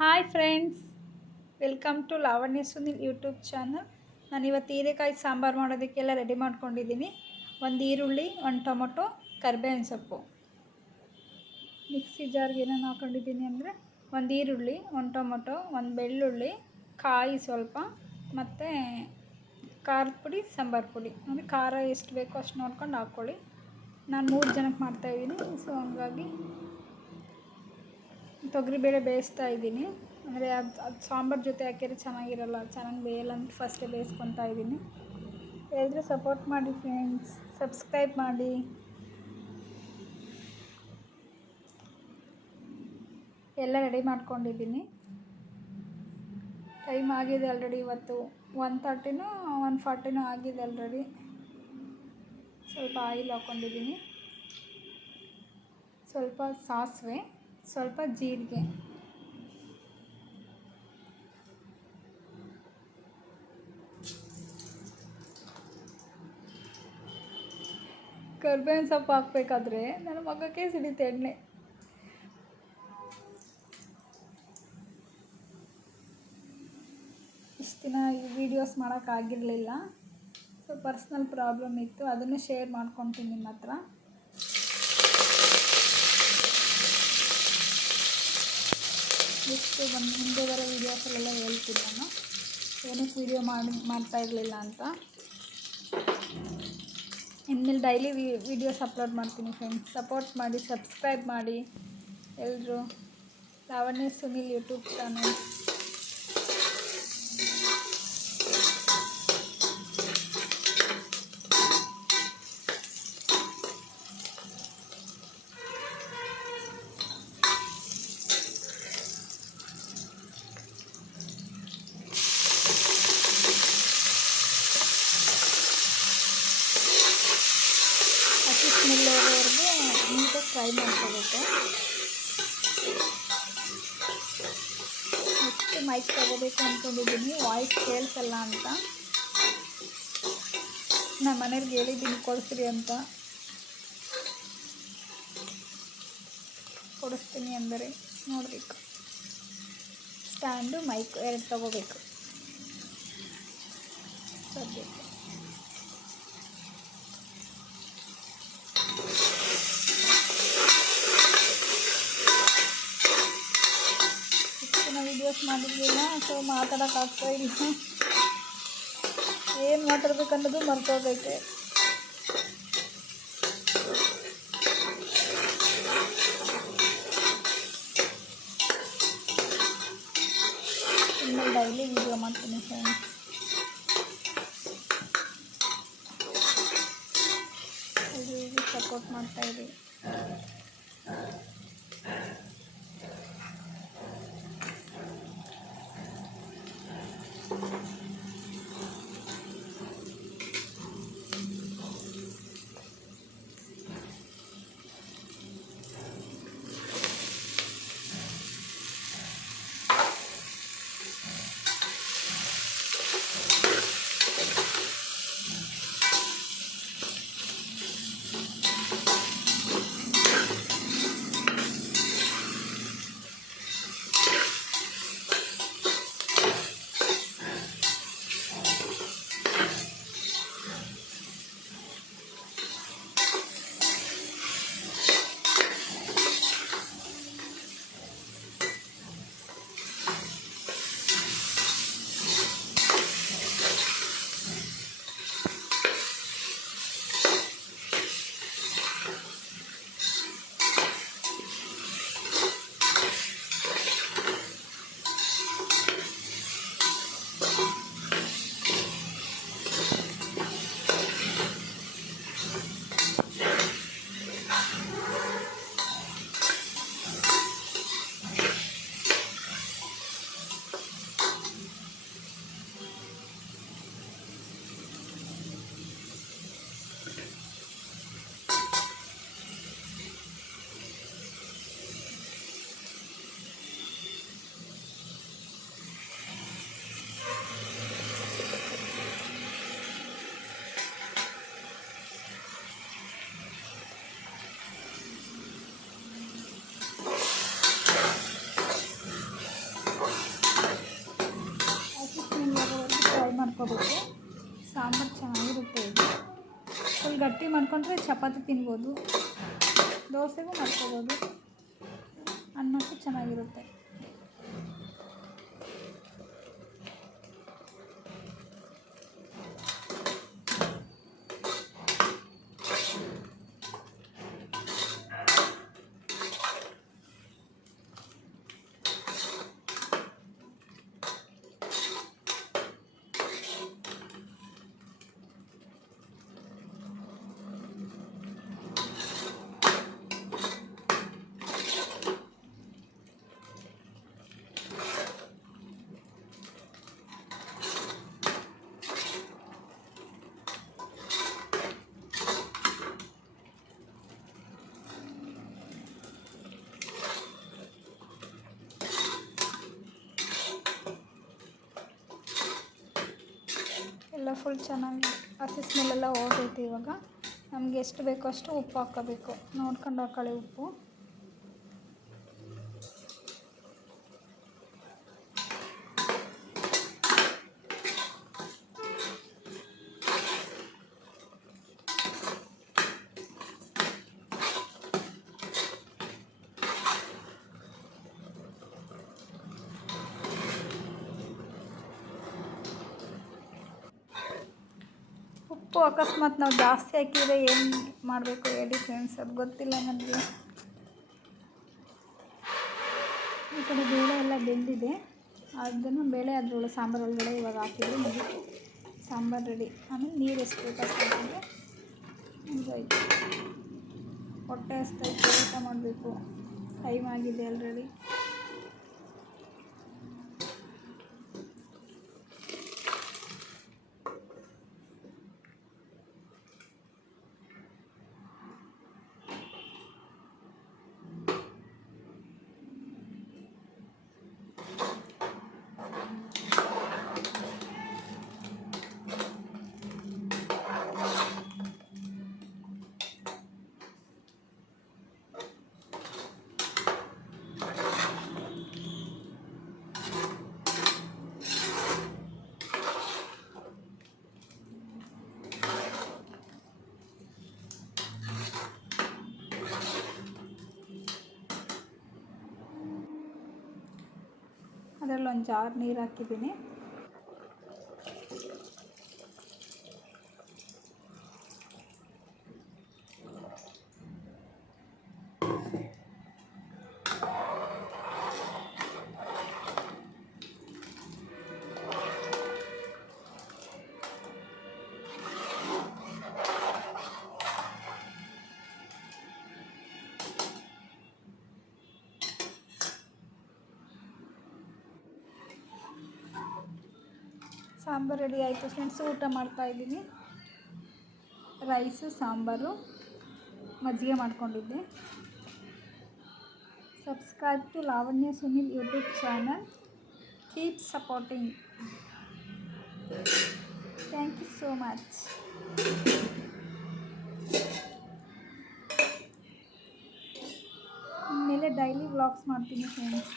Hi friends, welcome to Lavanya Sunil YouTube channel. ನಾನಿವತ್ತು ಹೀರೆಕಾಯಿ sambar ಮಾಡೋದಕ್ಕೆಲ್ಲ ready ಮಾಡ್ಕೊಂಡಿದ್ದೀನಿ. ಒಂದು ಈರುಳ್ಳಿ, ಒಂದು ಟೊಮೊಟೊ, ಕರಿಬೇವಿನ ಸೊಪ್ಪು. ಮಿಕ್ಸಿ ಜಾರ್ಗೆ ಏನೇನು ಹಾಕೊಂಡಿದ್ದೀನಿ ಅಂದರೆ ಒಂದು ಈರುಳ್ಳಿ, ಒಂದು ಟೊಮೊಟೊ, ಒಂದು ಬೆಳ್ಳುಳ್ಳಿ, ಕಾಯಿ ಸ್ವಲ್ಪ, ಮತ್ತು ಖಾರದ ಪುಡಿ, ಸಾಂಬಾರು ಪುಡಿ. ಅಂದರೆ ಖಾರ ಎಷ್ಟು ಬೇಕೋ ಅಷ್ಟು ನೋಡ್ಕೊಂಡು ಹಾಕ್ಕೊಳ್ಳಿ. ನಾನು 3 ಜನಕ್ಕೆ ಮಾಡ್ತಾಯಿದ್ದೀನಿ. ಸೊ ಹಂಗಾಗಿ ತೊಗರಿಬೇಳೆ ಬೇಯಿಸ್ತಾ ಇದ್ದೀನಿ. ಅಂದರೆ ಅದು ಸಾಂಬಾರು ಜೊತೆ ಹಾಕಿದ್ರೆ ಚೆನ್ನಾಗಿರಲ್ಲ, ಚೆನ್ನಾಗಿ ಬೇಯಲ್ಲ ಅಂತ ಫಸ್ಟೇ ಬೇಯಿಸ್ಕೊತಾ ಇದ್ದೀನಿ. ಎಲ್ಲರೂ ಸಪೋರ್ಟ್ ಮಾಡಿ ಫ್ರೆಂಡ್ಸ್, ಸಬ್ಸ್ಕ್ರೈಬ್ ಮಾಡಿ. ಎಲ್ಲ ರೆಡಿ ಮಾಡ್ಕೊಂಡಿದ್ದೀನಿ. ಟೈಮ್ ಆಗಿದೆ ಆಲ್ರೆಡಿ. ಇವತ್ತು 1:30 1:40 ಆಗಿದೆ ಆಲ್ರೆಡಿ. ಸ್ವಲ್ಪ ಆಯಿಲ್ ಹಾಕ್ಕೊಂಡಿದ್ದೀನಿ, ಸ್ವಲ್ಪ ಸಾಸಿವೆ, ಸ್ವಲ್ಪ ಜೀರಿಗೆ, ಕರ್ಬೇವಿನ ಸೊಪ್ಪು ಹಾಕಬೇಕಾದ್ರೆ ನನ್ನ ಮಗಕ್ಕೆ ಸಿಡಿತೆ ಎಣ್ಣೆ. ಇಷ್ಟು ದಿನ ಈ ವಿಡಿಯೋಸ್ ಮಾಡೋಕ್ಕಾಗಿರಲಿಲ್ಲ. ಸೊ ಪರ್ಸ್ನಲ್ ಪ್ರಾಬ್ಲಮ್ ಇತ್ತು, ಅದನ್ನು ಶೇರ್ ಮಾಡ್ಕೊತೀನಿ ನಿಮ್ಮ ಹತ್ರ. ನೆಕ್ಸ್ಟ್ ಮುಂದೆ ಬರೋ ವೀಡಿಯೋಸಲ್ಲೆಲ್ಲ ಹೇಳ್ತೀನಿ ನಾನು ಏನಕ್ಕೆ ವೀಡಿಯೋ ಮಾಡ್ತಾ ಇರಲಿಲ್ಲ ಅಂತ. ಇನ್ಮೇಲೆ ಡೈಲಿ ವೀಡಿಯೋಸ್ ಅಪ್ಲೋಡ್ ಮಾಡ್ತೀನಿ ಫ್ರೆಂಡ್ಸ್. ಸಪೋರ್ಟ್ ಮಾಡಿ, ಸಬ್ಸ್ಕ್ರೈಬ್ ಮಾಡಿ ಎಲ್ಲರೂ. Lavanya Sunil YouTube channel. Smell ಹೋಗೋವರೆಗೂ ನೀಟಾಗಿ ಫ್ರೈ ಮಾಡ್ಕೋಬೇಕು. ನೆಕ್ಸ್ಟ್ ಮೈಕ್ ತಗೋಬೇಕು ಅಂದ್ಕೊಂಡಿದ್ದೀನಿ, ವಾಯ್ಸ್ ಕೇಳಿಸಲ್ಲ ಅಂತ. ನಮ್ಮ ಮನೆಯವ್ರಿಗೆ ಹೇಳಿದ್ದೀನಿ ಕೊಡಿಸ್ರಿ ಅಂತ. ಕೊಡಿಸ್ತೀನಿ ಅಂದರೆ ನೋಡಬೇಕು. ಸ್ಟ್ಯಾಂಡು, ಮೈಕ್ 2 ತಗೋಬೇಕು ಸದ್ಯಕ್ಕೆ. ವೀಡಿಯೋಸ್ ಮಾಡಿರಲಿಲ್ಲ, ಸೊ ಮಾತಾಡೋಕ್ಕಾಗ್ತಾ ಇಲ್ಲ. ಏನು ಮಾತಾಡ್ಬೇಕನ್ನೋದು ಮರ್ತೋಗೈತೆ. ಇನ್ನು ಡೈಲಿ ವೀಡಿಯೋ ಮಾಡ್ತೀನಿ ಫ್ರೆಂಡ್ಸ್. ಎಲ್ಲರಿಗೂ ಸಪೋರ್ಟ್ ಮಾಡ್ತಾಯಿರಿ. ಮಾಡ್ಕೋಬೇಕು. ಸಾಂಬಾರು ಚೆನ್ನಾಗಿರುತ್ತೆ ಇದು. ಫುಲ್ ಗಟ್ಟಿ ಮಾಡ್ಕೊಂಡ್ರೆ ಚಪಾತಿ ತಿನ್ಬೋದು, ದೋಸೆಗೂ ಮಾಡ್ಕೋಬೋದು, ಅನ್ನಕ್ಕೂ ಚೆನ್ನಾಗಿರುತ್ತೆ. ಎಲ್ಲ ಫುಲ್ ಚೆನ್ನಾಗಿ ಹಸಿ ಸ್ಮೆಲ್ಲೆಲ್ಲ ಹೋಗೈತೆ. ಇವಾಗ ನಮಗೆ ಎಷ್ಟು ಬೇಕೋ ಅಷ್ಟು ಉಪ್ಪು ಹಾಕ್ಕೋಬೇಕು. ನೋಡ್ಕೊಂಡು ಹಾಕೊಳ್ಳಿ ಉಪ್ಪು. ಉಪ್ಪು ಅಕಸ್ಮಾತ್ ನಾವು ಜಾಸ್ತಿ ಹಾಕಿದರೆ ಏನು ಮಾಡಬೇಕು ಹೇಳಿ ಫ್ರೆಂಡ್ಸ್, ಅದು ಗೊತ್ತಿಲ್ಲ ನನಗೆ. ಈ ಕಡೆ ಬೇಳೆ ಎಲ್ಲ ಬೆಂದಿದೆ, ಅದನ್ನು ಬೇಳೆ ಅದರೊಳಗೆ ಸಾಂಬಾರು ಒಳಗಡೆ ಇವಾಗ ಹಾಕಿದರೆ ಮುಗಿತು, ಸಾಂಬಾರು ರೆಡಿ. ಆಮೇಲೆ ನೀರು ಎಷ್ಟು ಬೇಕು ಅಷ್ಟು ಹಾಕಿದ್ರೆ ಮುಗಿದೋಯ್ತು. ಹೊಟ್ಟೆ ಹಸ್ತೈತೆ, ಊಟ ಮಾಡಬೇಕು, ಟೈಮ್ ಆಗಿದೆ ಆಲ್ರೆಡಿ. ಅದರಲ್ಲಿ ಒಂದು ಜಾರ್ ನೀರು ಹಾಕಿದ್ದೀನಿ. ಸಾಂಬಾರು ರೆಡಿ ಆಯಿತು ಫ್ರೆಂಡ್ಸ್. ಊಟ ಮಾಡ್ತಾಯಿದ್ದೀನಿ. ರೈಸು, ಸಾಂಬಾರು, ಮಜ್ಜಿಗೆ ಮಾಡ್ಕೊಂಡಿದ್ದೆ. Subscribe to Lavanya Sunil YouTube channel. Keep supporting. Thank you so much. ಇನ್ಮೇಲೆ ಡೈಲಿ ವ್ಲಾಗ್ಸ್ ಮಾಡ್ತೀನಿ ಫ್ರೆಂಡ್ಸ್.